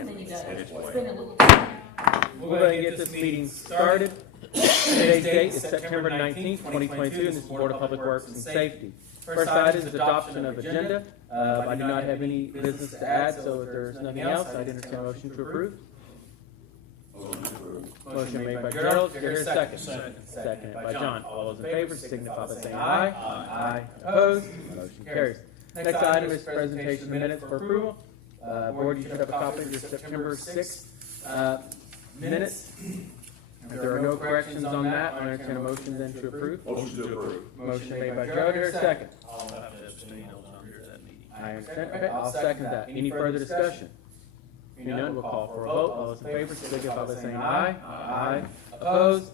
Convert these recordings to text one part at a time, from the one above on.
We're going to get this meeting started. Today's date is September 19th, 2022, and this is Board of Public Works and Safety. First item is adoption of agenda. I do not have any business to add, so if there's nothing else, I'd entertain a motion to approve. Motion made by Gerald. Is there a second? Seconded by John. All those in favor signify by saying aye. Aye. Opposed? Motion carries. Next item is presentation of minutes for approval. Board, you should have a copy of your September 6th minutes. If there are no corrections on that, I'll entertain a motion then to approve. Motion to approve. Motion made by Gerald. Is there a second? I'll have to abstain, I was not here at that meeting. I understand. Okay, I'll second that. Any further discussion? Hearing none, we'll call for a vote. All those in favor signify by saying aye. Aye. Opposed?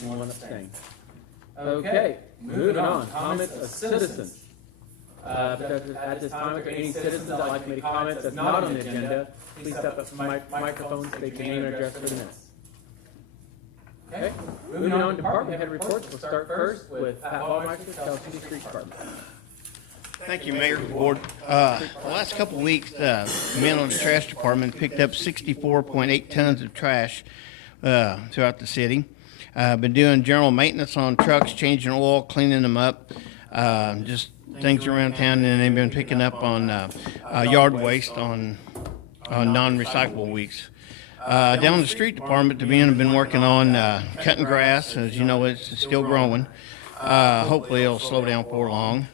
Anyone abstain? Okay, moving on. Comments of citizens. At this time, if there are any citizens that would like to make comments that's not on the agenda, please step up to my microphone, state your name and address for the minutes. Okay, moving on to department head reports. We'll start first with Pat Hallmeister, Tell City Street Department. Thank you, Mayor, Board. The last couple of weeks, men on the trash department picked up 64.8 tons of trash throughout the city. Been doing general maintenance on trucks, changing oil, cleaning them up, just things around town, and they've been picking up on yard waste on non-recyclable weeks. Down the street department, the men have been working on cutting grass. As you know, it's still growing. Hopefully it'll slow down for long.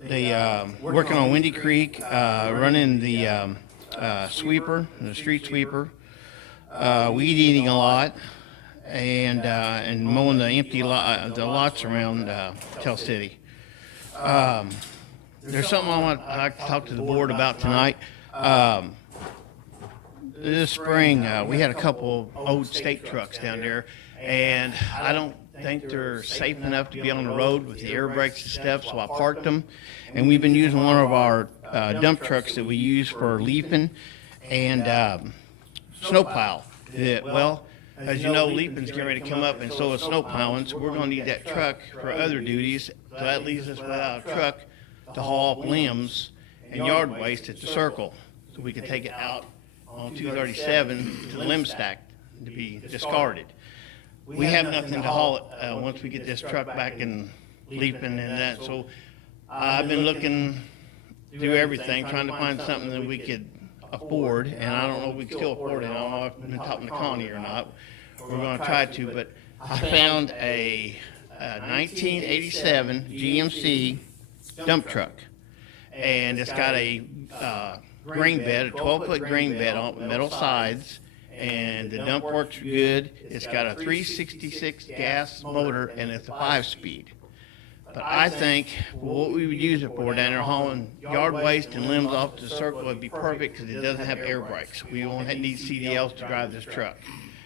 They working on Windy Creek, running the sweeper, the street sweeper, weed eating a lot, and mowing the empty the lots around Tell City. There's something I'd like to talk to the board about tonight. This spring, we had a couple old state trucks down there, and I don't think they're safe enough to be on the road with the air brakes and stuff, so I parked them. And we've been using one of our dump trucks that we use for leafing and snowplow. Well, as you know, leafing's getting ready to come up, and so is snowplowing, so we're going to need that truck for other duties. So that leaves us without a truck to haul off limbs and yard waste at the circle, so we can take it out on 237 to the limb stack to be discarded. We have nothing to haul it once we get this truck back and leaping and that. So I've been looking through everything, trying to find something that we could afford, and I don't know if we can still afford it. I don't know if I've been talking to Connie or not. We're going to try to, but I found a 1987 GMC dump truck, and it's got a grain bed, a 12-foot grain bed on metal sides, and the dump works good. It's got a 366 gas motor, and it's a 5-speed. But I think what we would use it for down there hauling yard waste and limbs off the circle would be perfect because it doesn't have air brakes. We won't need CDLs to drive this truck.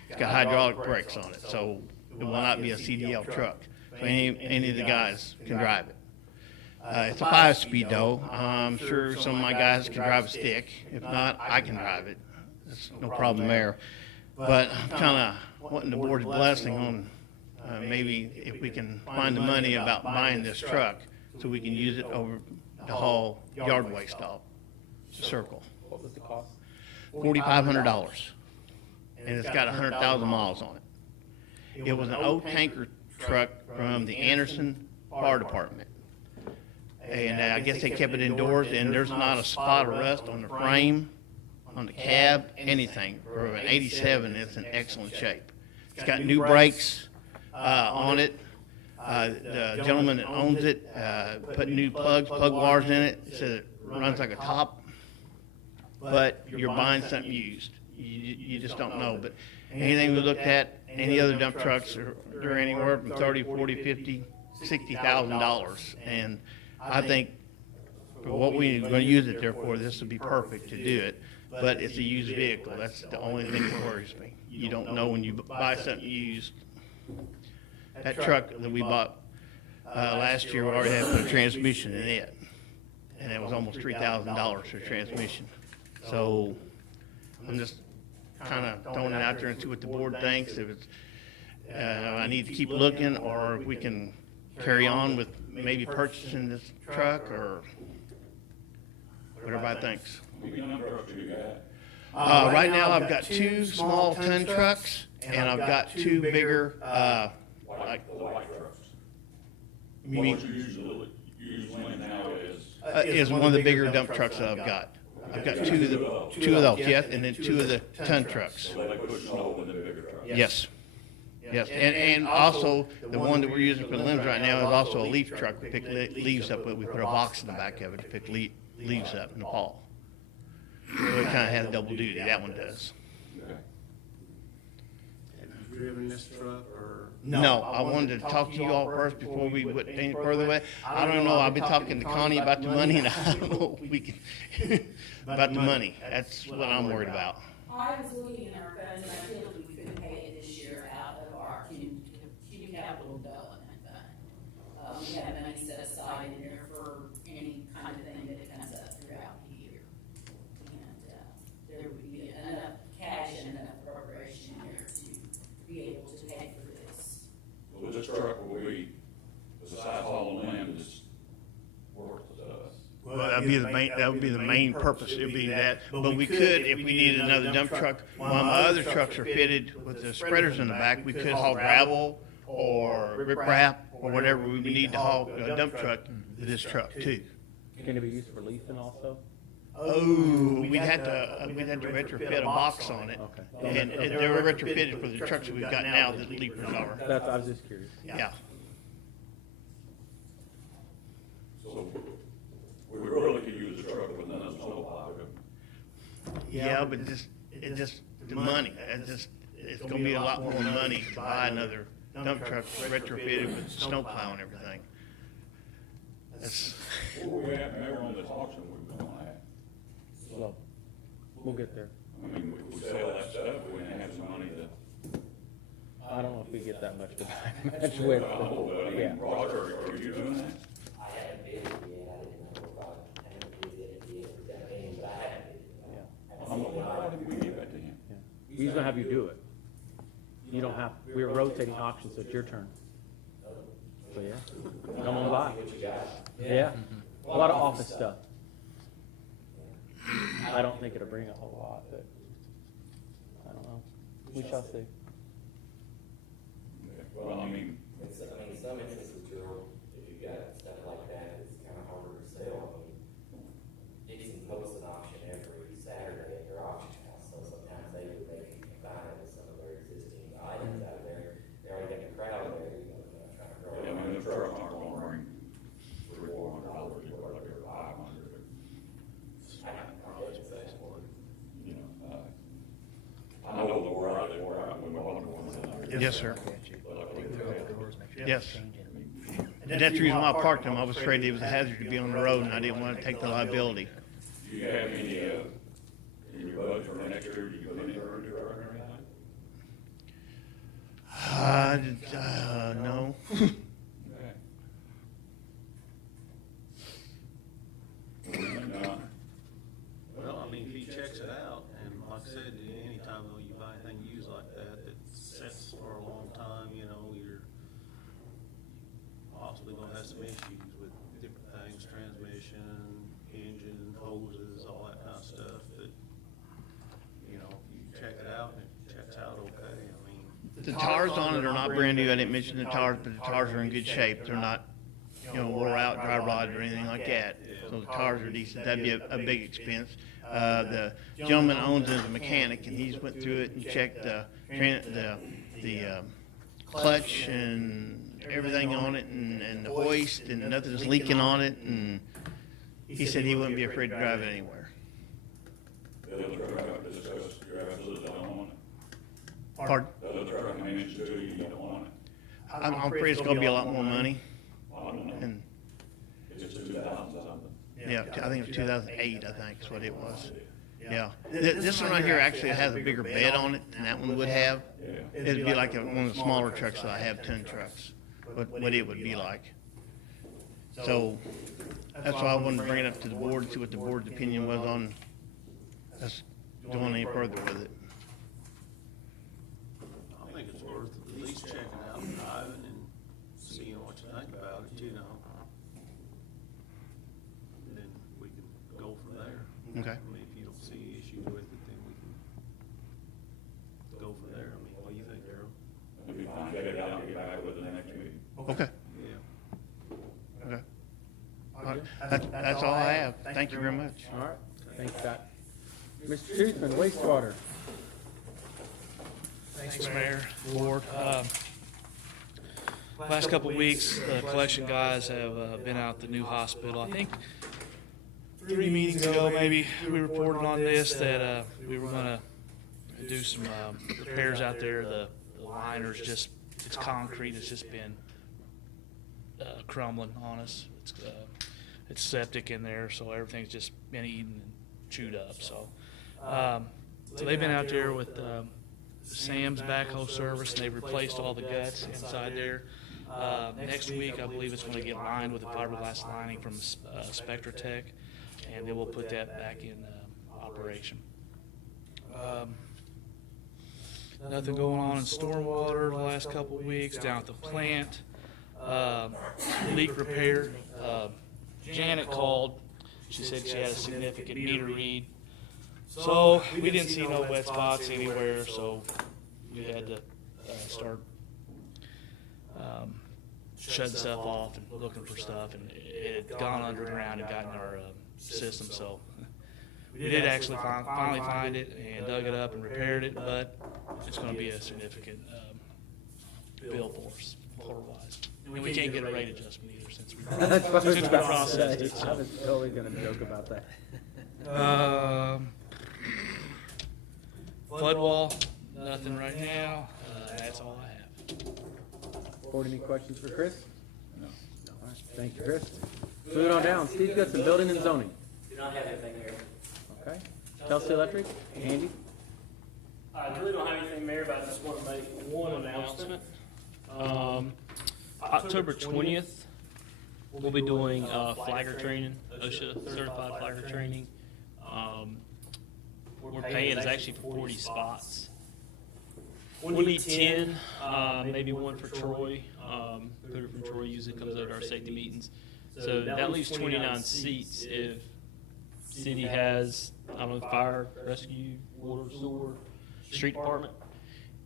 It's got hydraulic brakes on it, so it will not be a CDL truck. So any of the guys can drive it. It's a 5-speed though. I'm sure some of my guys can drive a stick. If not, I can drive it. It's no problem there. But I'm kind of wanting the board's blessing on maybe if we can find the money about buying this truck so we can use it over to haul yard waste off the circle. What was the cost? $4,500. And it's got 100,000 miles on it. It was an old tanker truck from the Anderson Fire Department. And I guess they kept it indoors, and there's not a spot of rust on the frame, on the cab, anything. For an 87, it's in excellent shape. It's got new brakes on it. The gentleman that owns it put new plug wires in it. It says it runs like a top, but you're buying something used. You just don't know. But anything we looked at, any other dump trucks are anywhere from $30,000, $40,000, $50,000, $60,000, and I think for what we're going to use it there for, this would be perfect to do it. But it's a used vehicle. That's the only thing that worries me. You don't know when you buy something used. That truck that we bought last year, we already had put a transmission in it, and it was almost $3,000 for transmission. So I'm just kind of throwing it out there and see what the board thinks. If it's, I need to keep looking, or if we can carry on with maybe purchasing this truck, or what everybody thinks. How many dump trucks do you got? Right now, I've got 2 small ton trucks, and I've got 2 bigger, Like the white trucks? you mean, What you usually now is? is one of the bigger dump trucks that I've got. I've got 2 of those, yes, and then 2 of the ton trucks. So they put snow in the bigger trucks? Yes. Yes, and also, the one that we're using for limbs right now is also a leaf truck. We pick leaves up, we put a box in the back of it to pick leaves up in the fall. So it kinda has double duty, that one does. Okay. Have you driven this truck or? No, I wanted to talk to you all first before we went any further with it. I don't know, I've been talking to Connie about the money, and I don't know if we can, about the money. That's what I'm worried about. I was looking at our funds, and I feel that we could pay it this year out of our CUNY capital development fund. We have money set aside in there for any kind of thing that comes up throughout the year. And, there would be enough cash and enough appropriation in there to be able to pay for this. So this truck will be, besides hauling land, is worthless to us. Well, that would be the main purpose, it would be that. But we could, if we needed another dump truck, while my other trucks are fitted with the spreaders in the back, we could haul gravel or riprap or whatever we would need to haul a dump truck with this truck too. Can it be used for leasing also? Oh, we'd have to retrofit a box on it. Okay. And they're retrofitted for the trucks that we've got now that leapers are. I was just curious. Yeah. So we really could use the truck with none of the snowplow. Yeah, but it's the money, it's gonna be a lot more money to buy another dump truck retrofitted with snowplow and everything. That's, Well, we have, never on this auction, we've been on that. Slow. We'll get there. I mean, we sell that stuff, we have some money to. I don't know if we get that much to match with. I Yeah. mean, Roger, are you doing that? I haven't bid it yet, I didn't know about, I haven't bid it yet for that meeting, but I haven't bid it. Yeah. How did we give that to him? Yeah. He's gonna have you do it. You don't have, we're rotating auctions, so it's your turn. So, yeah, come on by. What you got? Yeah, a lot of office stuff. I don't think it'll bring a whole lot, but I don't know. We shall see. Well, I mean, Some instances, Gerald, if you got stuff like that, it's kind of harder to sell. I mean, Dixon posts an auction every Saturday at your auction house, so sometimes they would maybe combine it with some of their existing items out of there. They already got the crowd there, you know, they're not trying to grow. I mean, the trucks aren't gonna bring $300-$400, or $500. You know, I know the word out there, we bought one. yes, sir. Yes. And that's the reason why I parked them. I was afraid it was a hazard to be on the road, and I didn't want to take the liability. Do you have any, in your budget for next year, do you put any furniture or anything? No. Okay. Well, I mean, if he checks it out, and like I said, anytime though you buy anything used like that, that sits for a long time, you know, you're possibly gonna have some issues with different things, transmission, engine, hoses, all that kind of stuff that, you know, you check it out and it checks out okay, I mean. The tires on it are not brand new. I didn't mention the tires, but the tires are in good shape. They're not, wore out, dry rotted or anything like that. So the tires are decent. That'd be a big expense. The gentleman owns it as a mechanic, and he's went through it and checked the clutch and everything on it, and the hoist, and nothing's leaking on it. And he said he wouldn't be afraid to drive it anywhere. The other truck I discussed, you absolutely don't want it. Pardon? The other truck I mentioned to you, you don't want it. I'm afraid it's gonna be a lot more money. I don't know. And It's 2,000 something. yeah, I think it was 2008. I think is what it was. Yeah, this one right here actually has a bigger bed on it than that one would have. Yeah. It'd be like one of the smaller trucks that I have, ton trucks, what it would be like. So that's why I wanted to bring it up to the board, see what the board's opinion was on us going any further with it. I think it's worth at least checking out and driving and seeing what you think about it, you know. And then we can go from there. Okay. I mean, if you don't see any issue with it, then we can go from there. I mean, what do you think, Daryl? It'd be fine, check it out, and get back with it the next meeting. Okay, Yeah. okay. All right, that's all I have. Thank you very much. All right, thanks, Scott. Mr. Toothman, wastewater. Thanks, Mayor, Board. Last couple of weeks, the collection guys have been out at the new hospital. I think 3 meetings ago, maybe, we reported on this, that we were gonna do some repairs out there. The liner's just, it's concrete, it's just been crumbling on us. It's septic in there, so everything's just been eaten and chewed up, so. So they've been out there with Sam's backhoe service, and they've replaced all the guts inside there. Next week, I believe it's gonna get lined with a fiberglass lining from Spectra Tech, and then we'll put that back in operation. Nothing going on in stormwater the last couple of weeks down at the plant. Leak repair. Janet called. She said she had a significant meter read. So we didn't see no wet spots anywhere, so we had to start shutting stuff off and looking for stuff, and it had gone underground and got in our system. So we did actually finally find it and dug it up and repaired it, but it's going to be a significant bill for us, water-wise. And we can't get a rate adjustment either since we That's what I was about to processed say. it. I was totally gonna joke about that. Flood wall, nothing right now. That's all I have. Board, any questions for Chris? No. All right, thank you, Chris. Moving on down, Steve's got some building and zoning. Do not have anything here. Okay. Chelsea Electric, Andy? I really don't have anything, Mayor, but I just want to make one announcement. October 20th, we'll be doing flagger training, OSHA certified flagger training. We're paying is actually for 40 spots. We need 10, maybe one for Troy. Recruiter from Troy usually comes over to our safety meetings. So that leaves 29 seats if city has, I don't know, fire, rescue, water, sewer, street department.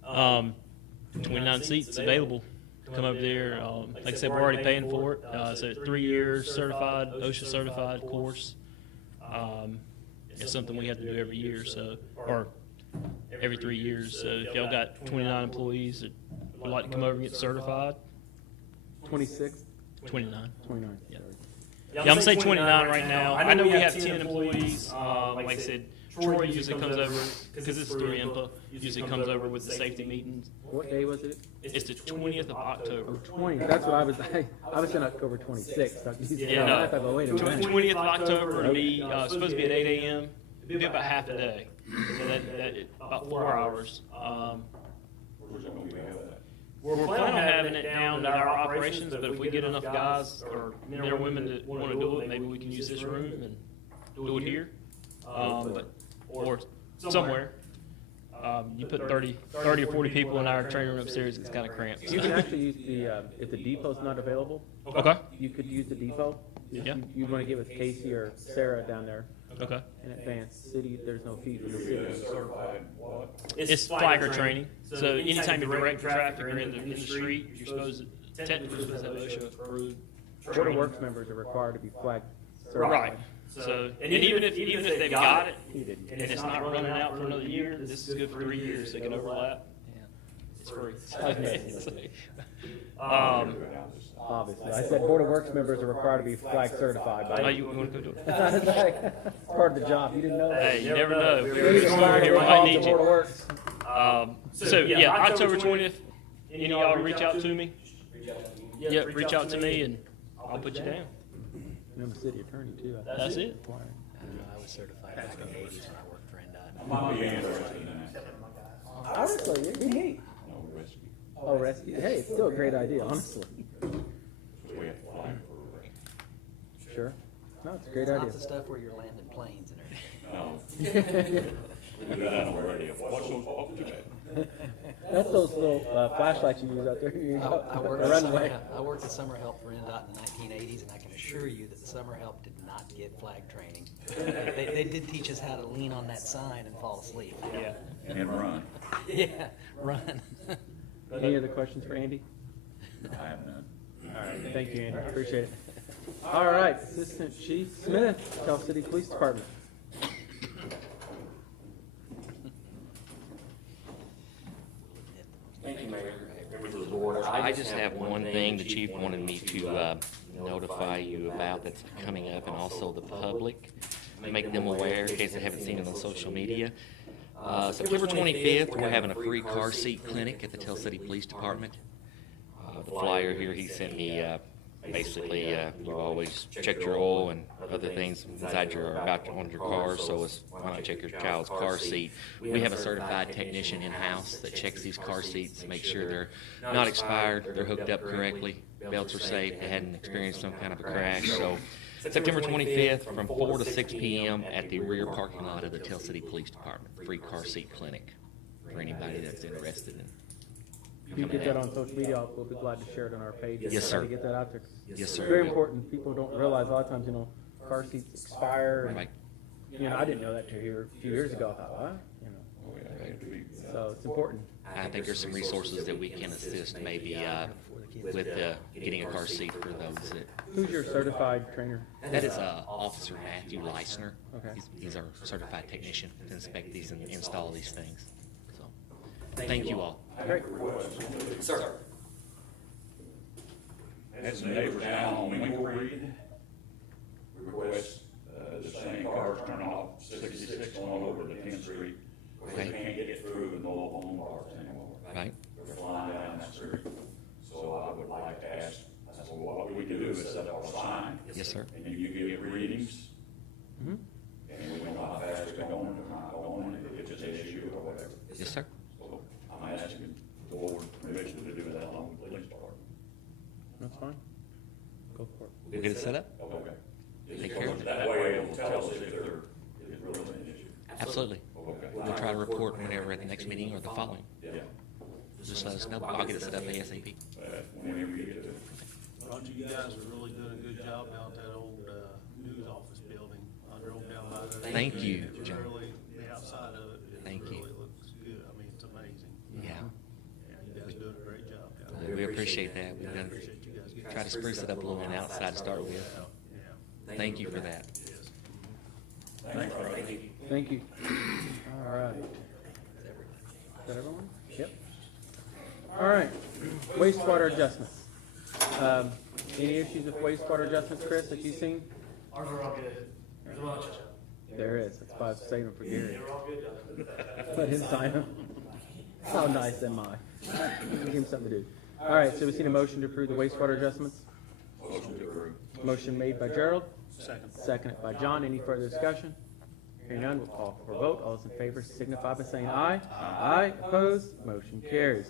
29 seats available. Come over there. Like I said, we're already paying for it. It's a 3 year certified, OSHA certified course. It's something we have to do every year, so, or every 3 years. So if y'all got 29 employees that would like to come over and get certified, 26? 29. 29. Yeah. Sorry. Yeah, I'm gonna say 29 right now. I know we have 10 employees. Like I said, Troy usually comes over, because it's through IMPA, usually comes over with the safety meetings. What day was it? It's the 20th of October. 20, that's what I was in October 26th. Yeah, no. I thought, well, wait a minute. 20th of October, it'll be, supposed to be at 8 a.m. It'll be about half a day. So that about 4 hours. Where's that gonna be at? We're planning on having it down to our operations, but if we get enough guys or men or women that want to do it, maybe we can use this room and do it here. Or somewhere. You put 30 or 40 people in our training room upstairs, it's kind of cramped. You can actually use the, if the depot's not available, Okay, you could use the depot. Yeah. You want to get with Casey or Sarah down there okay. in advance. City, there's no fee for the Is city. it certified what? It's flagger training. So anytime you direct traffic or in the street, you're supposed to, technically supposed to have OSHA approved. Board of Works members are required to be flag Right. certified. So, and even if they've got it, He didn't. and it's not running out for another year, this is good for 3 years, they can overlap. It's free. Obviously. I said Board of Works members are required to be flag certified. Oh, you want to go do it? I was like, it's part of the job. You didn't know that. Hey, you never know. If You you're need a flag, here, they we call might it the need Board of you. Works. So yeah, October 20th, any of y'all reach out to me? Reach out to you. Yeah, reach out to me and I'll put you down. And I'm a city attorney too. I think. That's it. I was certified back in the 80s when I worked for NDOT. I might be interested in that. Honestly, it'd be neat. No rescue. Oh, rescue. Hey, it's still a great idea, honestly. We have to fly for a rescue. Sure. No, it's a great It's idea. not the stuff where you're landing planes and everything. No. We do that already. What's so talk to that? That's those little flashlights you use out there. You I know, worked the as runway. summer help for NDOT in the 1980s, and I can assure you that the summer help did not get flag training. They did teach us how to lean on that sign and fall asleep. Yeah. And run. Yeah, run. Any other questions for Andy? I have none. All right, thank you, Andy. Appreciate it. All right, Assistant Chief Smith, Tell City Police Department. Thank you, Mayor. Members of the board. I just have one thing the chief wanted me to notify you about that's coming up, and also the public, make them aware in case they haven't seen it on social media. September 25th, we're having a free car seat clinic at the Tell City Police Department. The flyer here he sent me, basically, you always check your oil and other things inside your, about on your car, so it's, why not check your child's car seat? We have a certified technician in-house that checks these car seats, make sure they're not expired, they're hooked up correctly, belts are safe, they hadn't experienced some kind of a crash. So September 25th from 4 to 6 p.m. at the rear parking lot of the Tell City Police Department, free car seat clinic for anybody that's interested in. If you get that on social media, we'll be glad to share it on our page. Yes, sir. To get that out there. Yes, sir. It's very important. People don't realize a lot of times, car seats expire. And, Right. I didn't know that till here a few years ago. I thought, what? Oh, yeah, they have to be. So it's important. I think there's some resources that we can assist maybe with getting a car seat for those that. Who's your certified trainer? That is Officer Matthew Leisner. Okay. He's our certified technician to inspect these and install these things. So, thank you all. Great. Sir. Had some neighbors down on Winkle Reed. We request the same cars turn off 66 going over to 10th Street. They can't get through the mobile home parks anymore. Right. They're flying down that street. So I would like to ask, I said, well, what we can do is set up a sign. Yes, sir. And you can get readings. Mhm. And we know how fast they're going or not going, if it's an issue or whatever. Yes, sir. So I'm asking the board permission to do that along with the police department. That's fine. Go for it. We'll get it set up? Okay. Take care of it. That way it'll tell us if there is really an issue. Absolutely. Okay. We'll try to report whenever at the next meeting or the following. Yeah. Just let us know. I'll get it set up ASAP. Whenever you get to it. Roger, you guys are really doing a good job out that old news office building. I drove down by there. Thank you, It's John. really, the outside of it, Thank you. really looks good. I mean, it's amazing. Yeah. Yeah, you guys doing a great job. guys. We appreciate that. We've I done, appreciate you guys. try to spruce it up a little on the outside to start with. Yeah. Thank you for that. Yes. Thanks, brother. Thank you. All right. Is that everyone? Yep. All right. Wastewater adjustments. Any issues with wastewater adjustments, Chris, that you've seen? Ours are all good. There's a bunch. There is. That's why I was saving them for Gary. They're all good. Let him sign them. How nice am I? Give him something to do. All right, so we've seen a motion to approve the wastewater adjustments. Motion to approve. Motion made by Gerald, Second. seconded by John. Any further discussion? Hearing none, we'll call for a vote. All those in favor signify by saying aye. Aye. Opposed? Motion carries.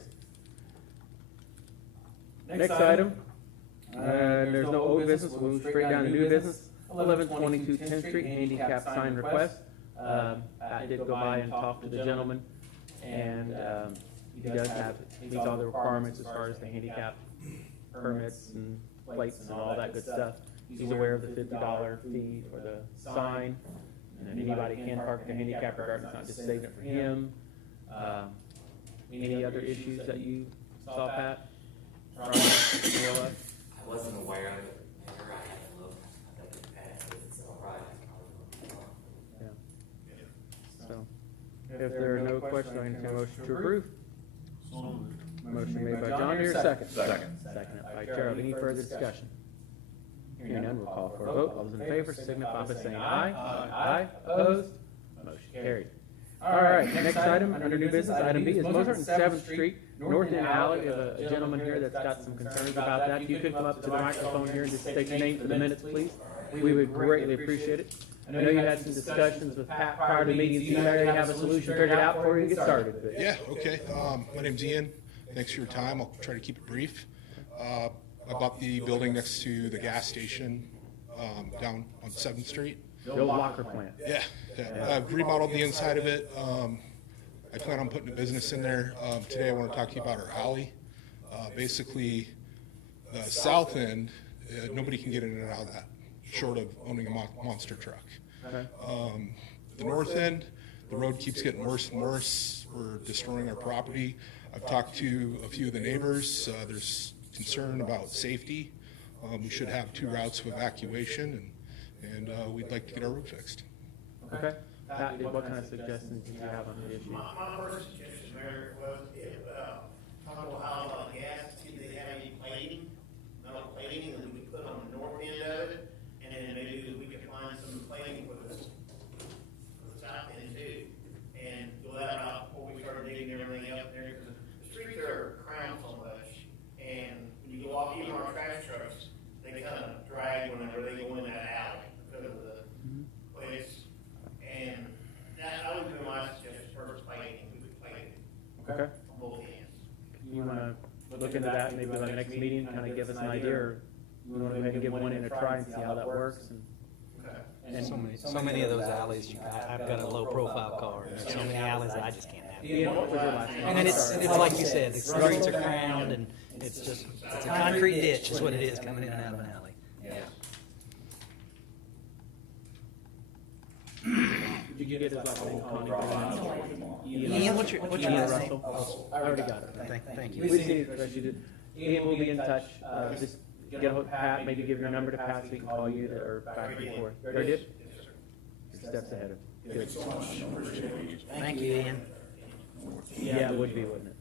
Next item. There's no old business. We'll move straight down to new business. 1122 10th Street, handicap sign request. I did go by and talk to the gentleman, and he does have, meets all the requirements as far as the handicap permits and plates and all that good stuff. He's aware of the $50 fee for the sign, and anybody can park the handicap regardless, not just saving it for him. Any other issues that you saw, Pat? Brian, Willa? I wasn't aware of it. Mayor, I had to look. I think it passed, it's all right. Yeah. So, if there are no questions, I entertain a motion to approve. Motion made by John, here, second. Second. Seconded by Gerald. Any further discussion? Hearing none, we'll call for a vote. All those in favor signify by saying aye. Aye. Opposed? Motion carried. All right, next item, under new business, item B is Mozart and 7th Street, North End Alley. We have a gentleman here that's got some concerns about that. If you could come up to the microphone here and just state your name for the minutes, please. We would greatly appreciate it. I know you had some discussions with Pat prior to meetings. You may already have a solution figured out before we get started. But Yeah, okay. My name's Ian. Thanks for your time. I'll try to keep it brief. I bought the building next to the gas station down on 7th Street. the old locker plant. Yeah, I've remodeled the inside of it. I plan on putting a business in there. Today I want to talk to you about our alley. Basically, the south end, nobody can get in and out of that, short of owning a monster truck. Okay. The north end, the road keeps getting worse and worse. We're destroying our property. I've talked to a few of the neighbors. There's concern about safety. We should have 2 routes of evacuation, and we'd like to get our road fixed. Okay. Pat, what kind of suggestions do you have on the issue? My first suggestion, Mayor, was if, talking about how gas, see if they have any plating, metal plating that we could put on the north end of it, and then maybe we could find some plating for the south end too. And go that route before we start digging everything up there, because the streets are crammed so much. And when you go off, even our trash trucks, they kind of drag whenever they go in that alley because of the place. And that, I would do my suggestion first, plating, we would plate it Okay. on both ends. You want to look into that, maybe by the next meeting, kind of give us an idea, or you want to go ahead and give one in a try and see how that works? And So many of those alleys, I've got a low profile car, there's so many alleys that I just can't have. Ian, what was your last name? And it's like you said, the streets are crammed and it's just, it's a concrete ditch is what it is coming in and out of an alley. Did you get his last name, Connie? Ian, what's your Ian last name? Russell? I already got it. Thank you. We see it, but you did. Ian will be in touch. Just get a hold of Pat, maybe give your number to Pat so he can call you or back and forth. Very good? Steps ahead of. Good. Thank you, Ian. Yeah, it would be, wouldn't it?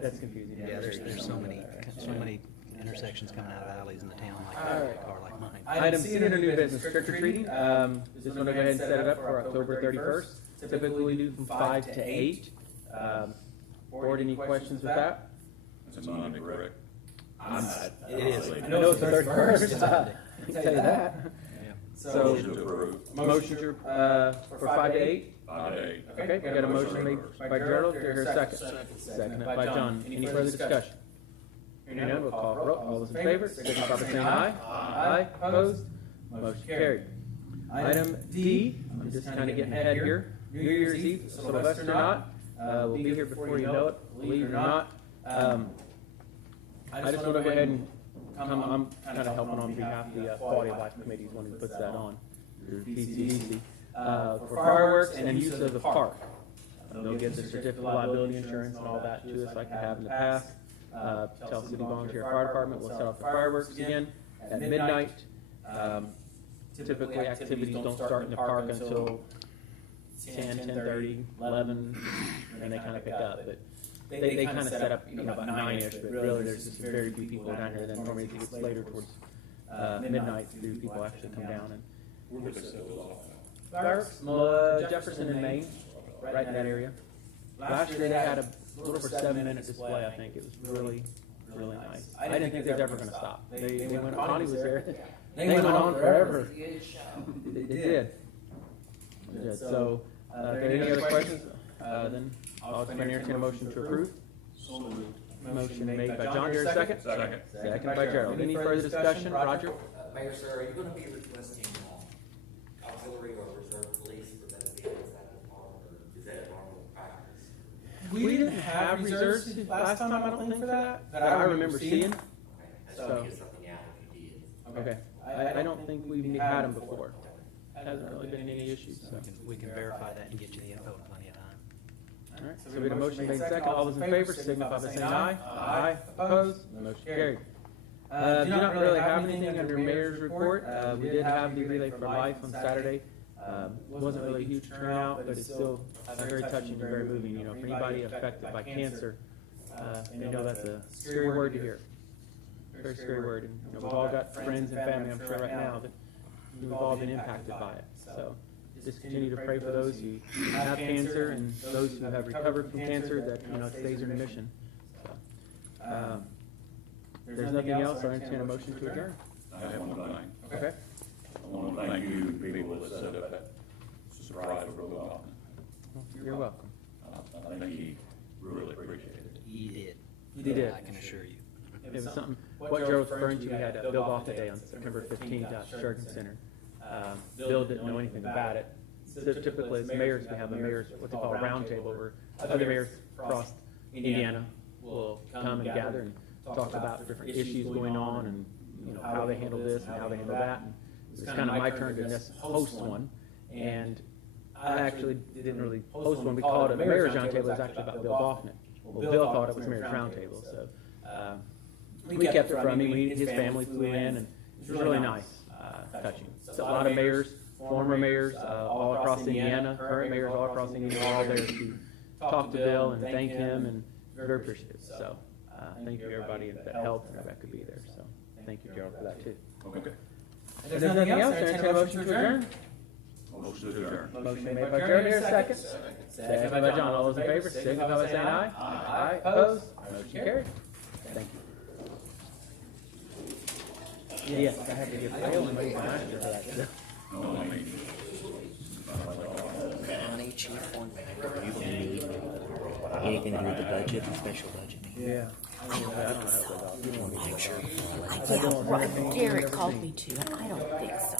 That's confusing. Yeah, there's so many intersections coming out of alleys in the town like All right. a car like mine. Item C under new business, trick or treating. Just want to go ahead and set it up for October 31st. Typically we do from 5 to 8. Board, any questions with that? That's Monday, correct? It is. I know it's the 31st. I can tell you that. So, Motion to approve. motion to, for 5 to 8? 5 to 8. Okay, we got a motion made by Gerald. Do I hear a second? Second by John. Any further discussion? Hearing none, we'll call for roll. All those in favor, signify by saying aye. Aye. Opposed? Motion carried. Item D, I'm just kind of getting ahead here. New Year's Eve, Sylvester or not, we'll be here before you know it, believe it or not. I just want to go ahead and come, I'm kind of helping on behalf of the Quality of Life Committee, is one who puts that on, your PCDC, for fireworks and use of the park. They'll get the certificate of liability insurance and all that to us like they have in the past. Tell City Volunteer Fire Department we'll set off the fireworks again at midnight. Typically, activities don't start in the park until 10, 10:30, 11, and they kind of pick up. But they kind of set up, about 9-ish, but really there's just very few people down here. Then normally it gets later towards midnight, do people actually come down and Where would they set those off? fireworks? Jefferson and Maine, right in that area. Last year they had a little over 7-minute display. I think it was really, really nice. I didn't think they was ever going to stop. They went. Connie was there. They went on forever. It did. So, any other questions? Then I'll entertain a motion to approve. Motion made by John. Here a second. Second. Second by Gerald. Any further discussion? Roger. Mayor, sir, are you gonna be requesting, auxiliary or reserve police for them to be inside the park, or is that a normal practice? We didn't have reserves last time, I don't think, for that I remember seeing. Okay, I just want to get something out if you did. Okay. I don't think we've had them before. Hasn't really been any issues, so. We can verify that and get you the info in plenty of time. All right, so we had a motion made second. All those in favor signify by saying aye. Aye. Opposed? Motion carried. Do not really have anything under mayor's report. We did have the Relay for Life on Saturday. Wasn't really a huge turnout, but it's still very touching and very moving. For anybody affected by cancer, that's a scary word to hear. Very scary word. And we've all got friends and family, I'm sure right now, that we've all been impacted by it. So just continue to pray for those who have cancer and those who have recovered from cancer, that it stays in remission. So, if there's nothing else, I'll entertain a motion to adjourn. I have one thing. Okay. I want to thank you, people that set up that surprise for Bill Hoffman. You're welcome. I think he really appreciated it. He did. He did. I can assure you. It was something, what Joe was referring to, we had Bill Goff Day on September 15th at Sturgeon Center. Bill didn't know anything about it, So typically, as mayors, we have a mayor's, what they call a roundtable, where other mayors across Indiana will come and gather and talk about different issues going on and, you know, how they handle this and how they handle that. And it's kind of my turn to host one. And I actually didn't really host one. We called it a mayor's roundtable. It was actually about Bill Boffman. Well, Bill thought it was mayor's roundtable, so we kept it from him. His family flew in, and it was really nice, touching. So a lot of mayors, former mayors, all across Indiana, current mayors all across Indiana, were all there to talk to Bill and thank him, and very appreciative. So thank you everybody that helped and that could be there. So thank you, Gerald, for that too. Okay. If there's nothing else, entertain a motion to adjourn. Motion to adjourn. Motion made by Gerald, here a second. Second by John. All those in favor, signify by saying aye. Aye. Opposed? Motion carried. Thank you. Yes, I have to give Dale a motion for that. County chief one back, you will need, you can do the budget, special budget. Yeah. I don't know how to do it. I'm sure. Yeah, Derek called me too, and I don't think so.